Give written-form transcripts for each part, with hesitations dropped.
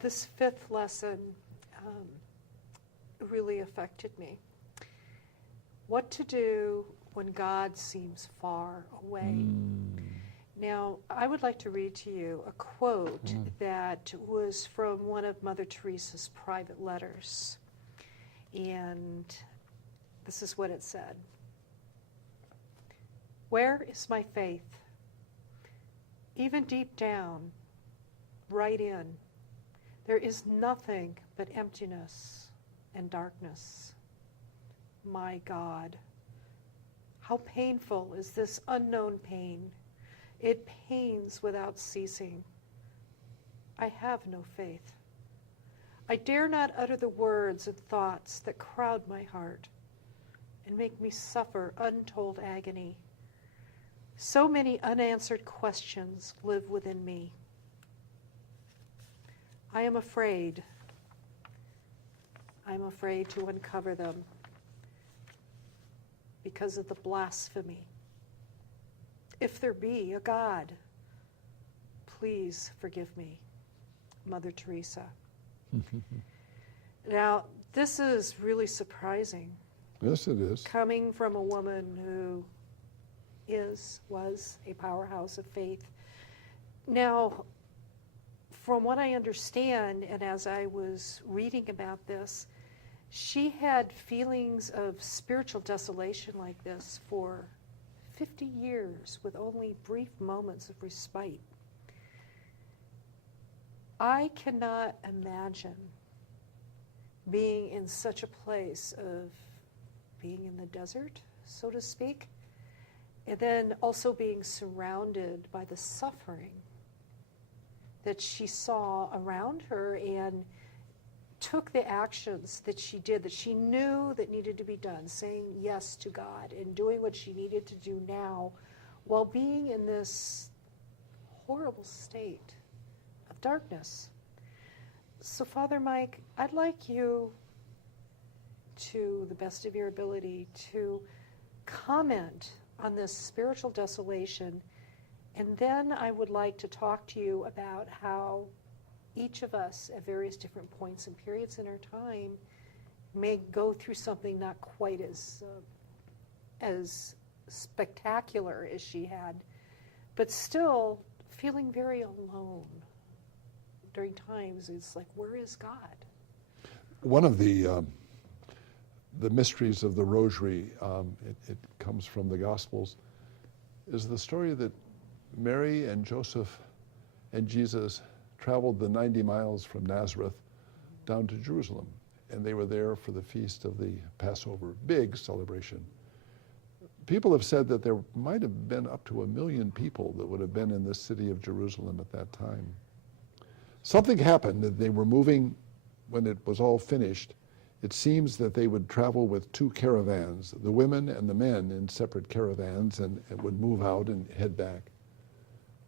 this fifth lesson really affected me. What to do when God seems far away. Now, I would like to read to you a quote that was from one of Mother Teresa's private letters. And this is what it said. Where is my faith? Even deep down, right in, there is nothing but emptiness and darkness. My God, how painful is this unknown pain? It pains without ceasing. I have no faith. I dare not utter the words and thoughts that crowd my heart and make me suffer untold agony. So many unanswered questions live within me. I am afraid. I'm afraid to uncover them because of the blasphemy. If there be a God, please forgive me. Mother Teresa. Now, this is really surprising. Yes, it is. Coming from a woman who was a powerhouse of faith. Now, from what I understand, and as I was reading about this, she had feelings of spiritual desolation like this for 50 years with only brief moments of respite. I cannot imagine being in such a place of being in the desert, so to speak, and then also being surrounded by the suffering that she saw around her and took the actions that she did, that she knew that needed to be done, saying yes to God and doing what she needed to do now while being in this horrible state of darkness. So, Father Mike, I'd like you, to the best of your ability, to comment on this spiritual desolation, and then I would like to talk to you about how each of us at various different points and periods in our time may go through something not quite as spectacular as she had, but still feeling very alone during times. It's like, where is God? One of the mysteries of the Rosary, it comes from the Gospels, is the story that Mary and Joseph and Jesus traveled the 90 miles from Nazareth down to Jerusalem, and they were there for the feast of the Passover, big celebration. People have said that there might have been up to 1 million people that would have been in the city of Jerusalem at that time. Something happened that they were moving when it was all finished. It seems that they would travel with 2 caravans, the women and the men in separate caravans, and would move out and head back.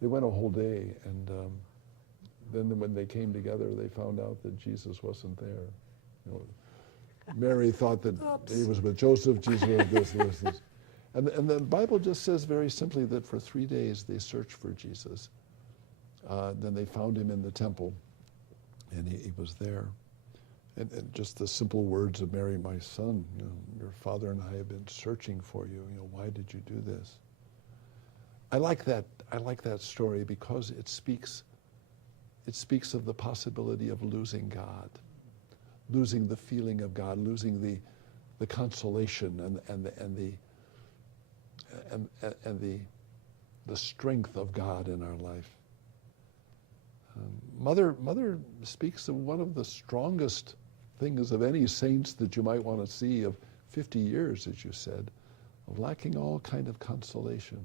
They went a whole day, and then when they came together, they found out that Jesus wasn't there. You know, Mary thought that he was with Joseph, Jesus was this. And the Bible just says very simply that for 3 days they searched for Jesus. Then they found him in the temple, and he was there. And just the simple words of Mary, my son, you know, your father and I have been searching for you. You know, why did you do this? I like that story because it speaks of the possibility of losing God, losing the feeling of God, losing the consolation and the strength of God in our life. Mother speaks of one of the strongest things of any saints that you might want to see of 50 years, as you said, of lacking all kind of consolation.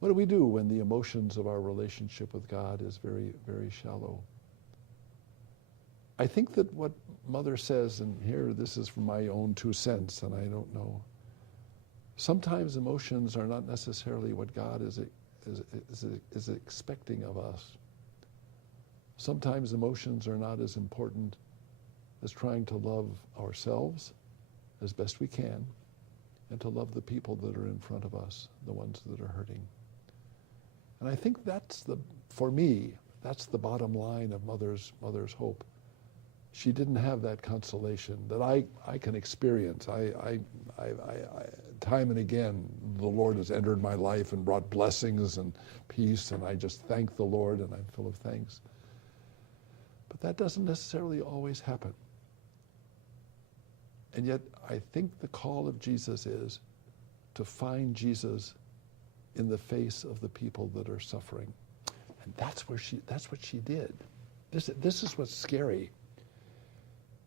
What do we do when the emotions of our relationship with God is very, very shallow? I think that what Mother says, and here this is from my own 2 cents, and I don't know, sometimes emotions are not necessarily what God is expecting of us. Sometimes emotions are not as important as trying to love ourselves as best we can and to love the people that are in front of us, the ones that are hurting. And I think that's for me, That's the bottom line of mother's hope. She didn't have that consolation that I can experience. Time and again, the Lord has entered my life and brought blessings and peace, and I just thank the Lord, and I'm full of thanks. But that doesn't necessarily always happen. And yet, I think the call of Jesus is to find Jesus in the face of the people that are suffering. And that's what she did. This is what's scary.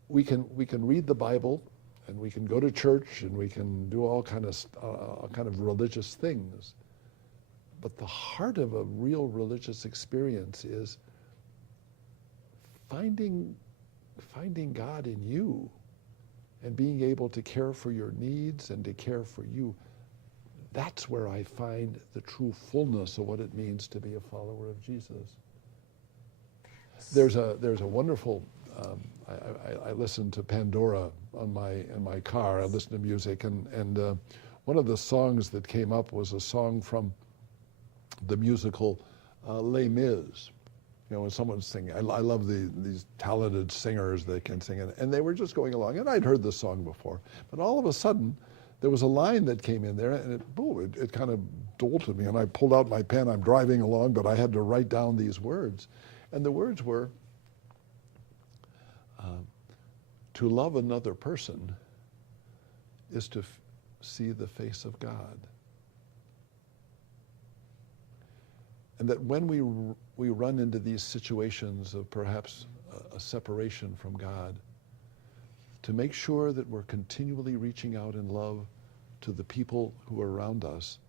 We can read the Bible, and we can go to church, and we can do all kind of religious things. But the heart of a real religious experience is finding God in you, and being able to care for your needs and to care for you. That's where I find the true fullness of what it means to be a follower of Jesus. There's a wonderful. I listen to Pandora in my car. I listen to music, and one of the songs that came up was a song from the musical Les Mis. You know, when someone's singing, I love these talented singers that can sing, and they were just going along, and I'd heard the song before, but all of a sudden, there was a line that came in there, and it kind of jolted me, and I pulled out my pen. I'm driving along, but I had to write down these words, and the words were, to love another person is to see the face of God. And that when we run into these situations of perhaps a separation from God, to make sure that we're continually reaching out in love to the people who are around us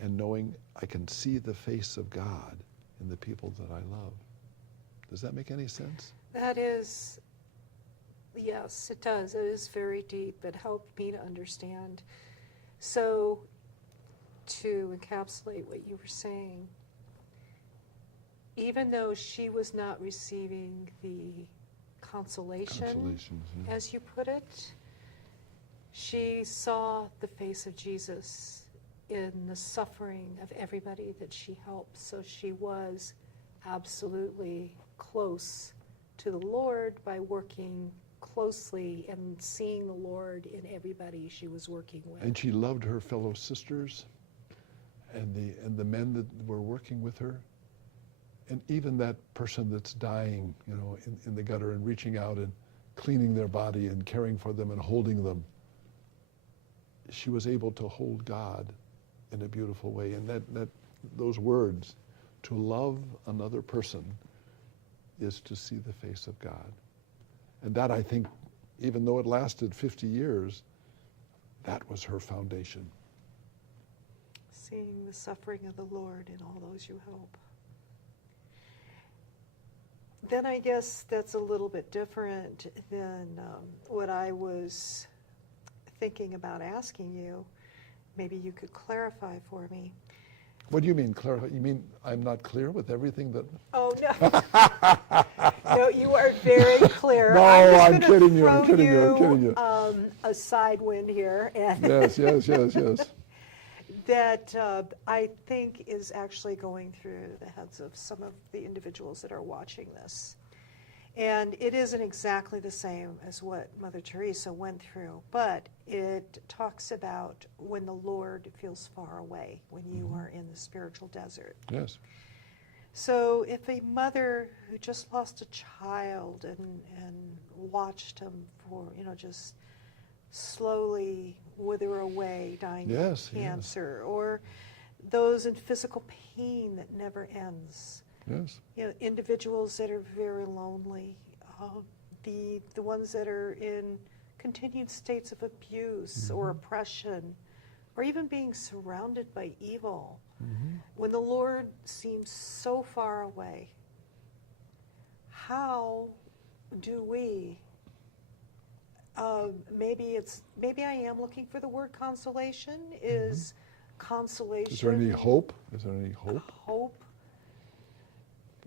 and knowing I can see the face of God in the people that I love. Does that make any sense? That is, yes, it does. It is very deep. It helped me to understand. So, to encapsulate what you were saying, even though she was not receiving the consolation, yeah. as you put it, she saw the face of Jesus in the suffering of everybody that she helped. So she was absolutely close to the Lord by working closely and seeing the Lord in everybody she was working with. And she loved her fellow sisters and the men that were working with her. And even that person that's dying, you know, in the gutter, and reaching out and cleaning their body and caring for them and holding them, she was able to hold God in a beautiful way. And those words, to love another person, is to see the face of God. And that, I think, even though it lasted 50 years, that was her foundation. Seeing the suffering of the Lord in all those you help. Then I guess that's a little bit different than what I was thinking about asking you. Maybe you could clarify for me. What do you mean, clarify? You mean I'm not clear with everything that... Oh, no. No, you are very clear. No, I'm kidding you. I'm kidding you. A side wind here. And Yes. that I think is actually going through the heads of some of the individuals that are watching this. And it isn't exactly the same as what Mother Teresa went through, but it talks about when the Lord feels far away, when you are in the spiritual desert. Yes. So if a mother who just lost a child and watched him for, just slowly wither away, dying of cancer, or those in physical pain that never ends. Yes. Individuals that are very lonely, the ones that are in continued states of abuse or oppression, or even being surrounded by evil. When the Lord seems so far away, how do we? Maybe I am looking for the word consolation. Is consolation? Is there any hope? Hope.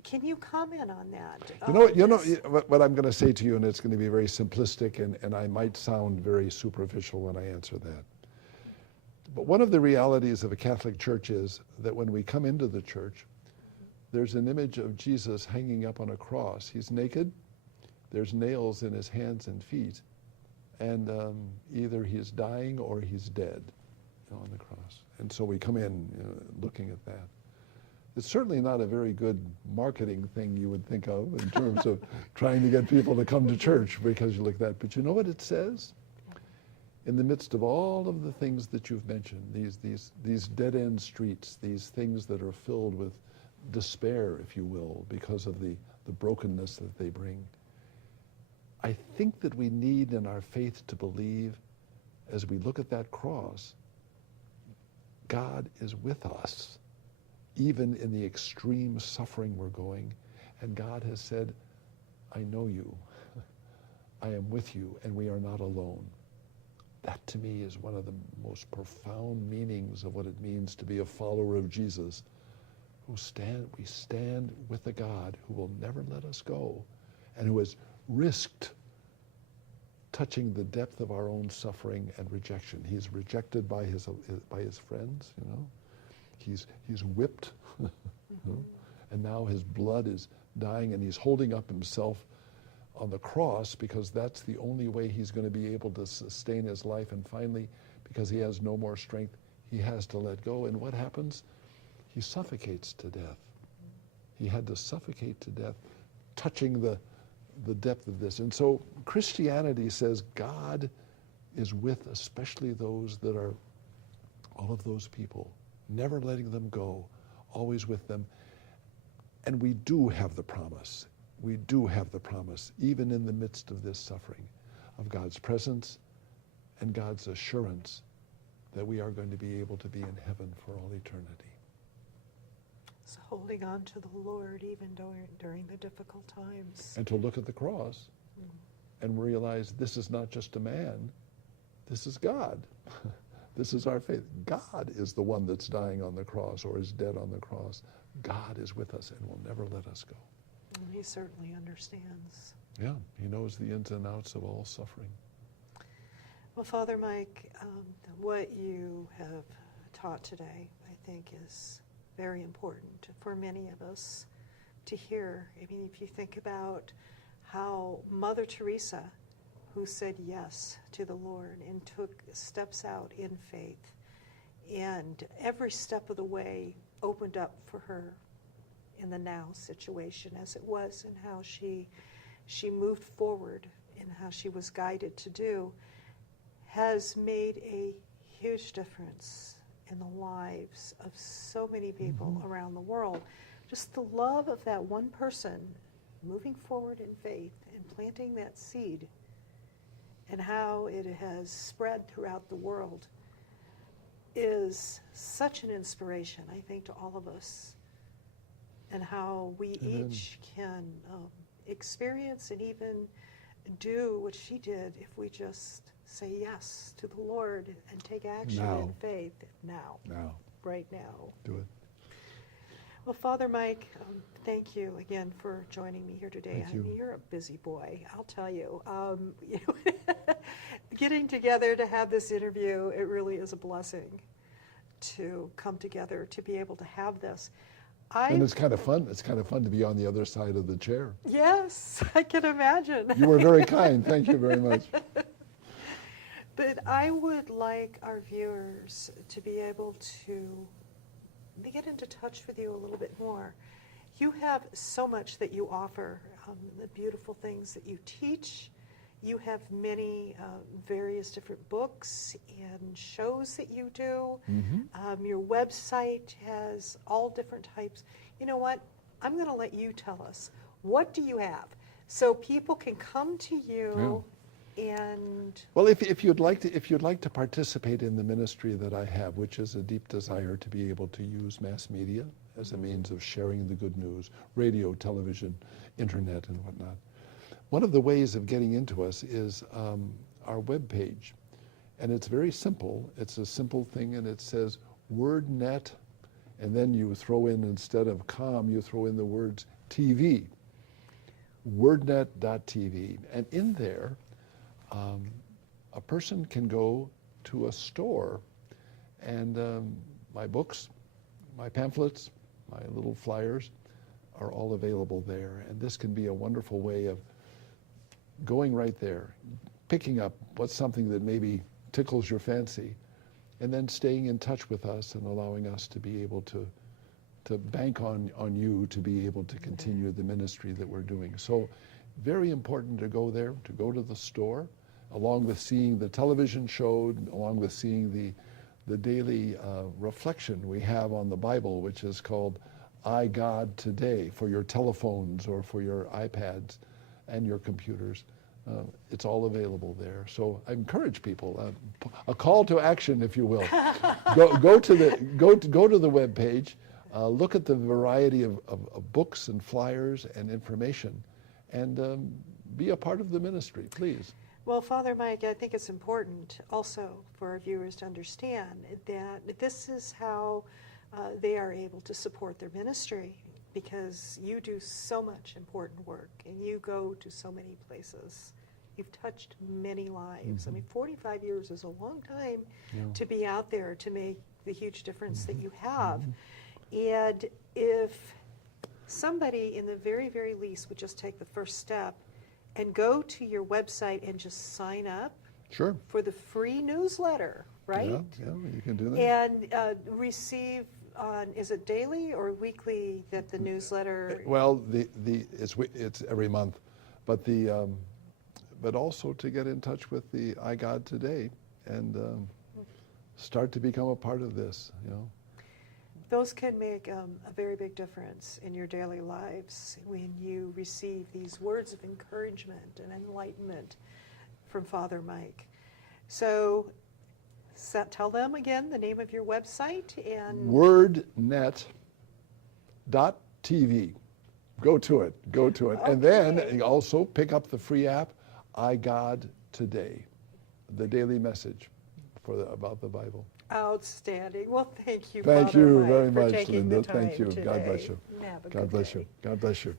Can you comment on that? What I'm going to say to you, and it's going to be very simplistic, and I might sound very superficial when I answer that. But one of the realities of a Catholic Church is that when we come into the church, there's an image of Jesus hanging up on a cross. He's naked. There's nails in his hands and feet. And either he's dying or he's dead, on the cross. And so we come in looking at that. It's certainly not a very good marketing thing you would think of in terms of trying to get people to come to church because you look at that. But you know what it says? In the midst of all of the things that you've mentioned, these dead-end streets, these things that are filled with despair, if you will, because of the brokenness that they bring, I think that we need in our faith to believe, as we look at that cross, God is with us, even in the extreme suffering we're going. And God has said, I know you. I am with you, and we are not alone. That, to me, is one of the most profound meanings of what it means to be a follower of Jesus. We stand with a God who will never let us go, and who has risked touching the depth of our own suffering and rejection. He's rejected by his friends, He's whipped, and now his blood is dying, and he's holding up himself on the cross because that's the only way he's going to be able to sustain his life. And finally, because he has no more strength, he has to let go. And what happens? He suffocates to death. He had to suffocate to death, touching the depth of this. And so Christianity says God is with especially those that are, all of those people, never letting them go, always with them. And we do have the promise. We do have the promise, even in the midst of this suffering, of God's presence and God's assurance that we are going to be able to be in heaven for all eternity. So holding on to the Lord even during the difficult times. And to look at the cross and realize this is not just a man, this is God. This is our faith. God is the one that's dying on the cross or is dead on the cross. God is with us and will never let us go. And he certainly understands. Yeah, he knows the ins and outs of all suffering. Well, Father Mike, what you have taught today, I think, is very important for many of us to hear. I mean, if you think about how Mother Teresa, who said yes to the Lord and took steps out in faith, and every step of the way opened up for her in the now situation as it was, and how she moved forward and how she was guided to do, has made a huge difference in the lives of so many people around the world. Just the love of that one person moving forward in faith and planting that seed, and how it has spread throughout the world, is such an inspiration, I think, to all of us, and how we each can experience and even do what she did if we just say yes to the Lord and take action in faith now, right now. Do it. Well, Father Mike, thank you again for joining me here today. Thank you. I mean, you're a busy boy, I'll tell you. Getting together to have this interview, it really is a blessing to come together to be able to have this. And it's kind of fun. It's kind of fun to be on the other side of the chair. Yes, I can imagine. You were very kind. Thank you very much. But I would like our viewers to be able to get into touch with you a little bit more. You have so much that you offer, the beautiful things that you teach. You have many various different books and shows that you do. Your website has all different types. You know what? I'm going to let you tell us. What do you have? So people can come to you and... Well, if you'd like to participate in the ministry that I have, which is a deep desire to be able to use mass media as a means of sharing the good news, radio, television, internet, and whatnot. One of the ways of getting into us is our webpage. And it's very simple. It's a simple thing, and it says WordNet, and then you throw in, instead of com, you throw in the words TV, wordnet.tv. And in there, a person can go to a store, and my books, my pamphlets, my little flyers, are all available there. And this can be a wonderful way of going right there, picking up what's something that maybe tickles your fancy, and then staying in touch with us and allowing us to be able to bank on you to be able to continue the ministry that we're doing. So very important to go there, to go to the store, along with seeing the television show, along with seeing the daily reflection we have on the Bible, which is called I, God, Today, for your telephones or for your iPads and your computers. It's all available there. So I encourage people, a call to action, if you will. Go to the web page, look at the variety of books and flyers and information, and be a part of the ministry, please. Well, Father Mike, I think it's important also for our viewers to understand that this is how they are able to support their ministry, because you do so much important work and you go to so many places. You've touched many lives. I mean, 45 years is a long time to be out there to make the huge difference that you have. And if somebody in the very, very least would just take the first step and go to your website and just sign up for the free newsletter, right? Yeah, you can do that. And receive on, is it daily or weekly that the newsletter? Well, it's every month, but also to get in touch with the I, God, Today and start to become a part of this, Those can make a very big difference in your daily lives when you receive these words of encouragement and enlightenment from Father Mike. So tell them again the name of your website and wordnet.tv. Go to it. Okay. And then also pick up the free app, I, God, Today, the daily message about the Bible. Outstanding. Well, thank you, Thank Father you Mike, very for much, taking Linda. the time Thank you. today. God bless you. Have a God good bless day. you. God bless you.